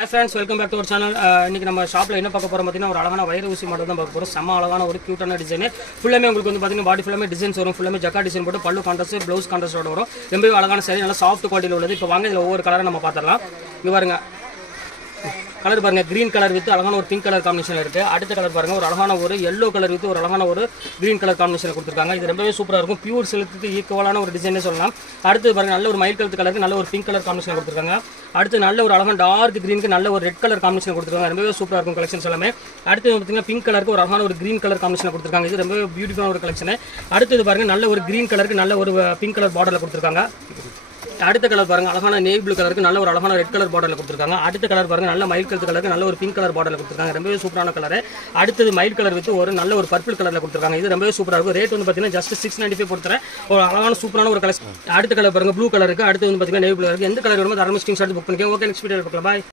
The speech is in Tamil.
Hi friends, welcome back to our channel. இன்னைக்கு நம்ம ஷாப்ல என்ன பார்க்க போறோம் பார்த்தீங்கன்னா ஒரு அழகான வயர் ஊசி மாடல் தான் பார்க்க போறோம். செம்ம அழகான ஒரு கியூட்டான டிசைன். ஃபுல்லாமே உங்களுக்கு வந்து பார்த்தீங்கன்னா பாடி ஃபுல்லாமே டிசைன்ஸ் வரும். ஃபுல்லாமே ஜக்கா டிசைன் போட்டு பல்லு கான்ட்ராஸ்ட் ப்ளவுஸ் கான்ட்ராஸ்டோட வரும். ரொம்பவே அழகான சரி நல்ல சாஃப்ட் குவாலிட்டியில் உள்ளது. இப்போ வாங்க இதில் ஒவ்வொரு கலரை நம்ம பார்த்துடலாம். இங்கே பாருங்க கலர் பாருங்க கிரீன் கலர் வித் அழகான ஒரு பிங்க் கலர் காம்பினேஷன் இருக்கு. அடுத்த கலர் பாருங்க ஒரு அழகான ஒரு எல்லோ கலர் வித் ஒரு அழகான ஒரு கிரீன் கலர் காம்பினேஷன் கொடுத்துருக்காங்க. இது ரொம்பவே சூப்பராக இருக்கும். பியூர் சில்க்கு ஈக்குவலான ஒரு டிசைனே சொல்லலாம். அடுத்து பாருங்க நல்ல ஒரு மயில் கலர் கலருக்கு நல்ல ஒரு பிங்க் கலர் காம்பினேஷன் கொடுத்துருக்காங்க. அடுத்து நல்ல ஒரு அழகான டார்க் கிரீனுக்கு நல்ல ஒரு ரெட் கலர் காம்பினேஷன் கொடுத்துருக்காங்க. ரொம்பவே சூப்பராக இருக்கும் கலெக்ஷன்ஸ் எல்லாமே. அடுத்து பார்த்தீங்கன்னா பிங்க் கலருக்கு ஒரு அழகான ஒரு கிரீன் கலர் காம்பினேஷன் கொடுத்துருக்காங்க. இது ரொம்பவே பியூட்டிஃபுல்லான ஒரு கலெக்ஷன். அடுத்தது பாருங்க நல்ல ஒரு கிரீன் கலருக்கு நல்ல ஒரு பிங்க் கலர் பார்டரில் கொடுத்துருக்காங்க. அடுத்த கலர் பாருங்க அழகான நேவி ப்ளூ கலருக்கு நல்ல ஒரு அழகான ரெட் கலர் பார்டரில் கொடுத்துருக்காங்க. அடுத்த கலர் பாருங்க நல்ல மயில் கலருக்கு நல்ல ஒரு பிங்க் கலர் பார்டரில் கொடுத்துருக்காங்க. ரொம்பவே சூப்பரான கலர். அடுத்தது மயில் கலர் வித் ஒரு நல்ல ஒரு பர்பிள் கலரில் கொடுத்துருக்காங்க. இது ரொம்பவே சூப்பராக இருக்கும். ரேட் வந்து பார்த்தீங்கன்னா ஜஸ்ட் 695 கொடுத்துறேன். ஒரு அழகான சூப்பரான ஒரு கலெக்ஷன். அடுத்த கலர் பாருங்க ப்ளூ கலருக்கு. அடுத்து வந்து பார்த்தீங்கன்னா நேவி ப்ளூ கலருக்கு. எந்த கலர் வேணுமோ அதை ஸ்கிரீன்ஷாட் புக் பண்ணிக்கோங்க. ஓகே, நெக்ஸ்ட் வீடியோ பார்க்கலாம். பாய்.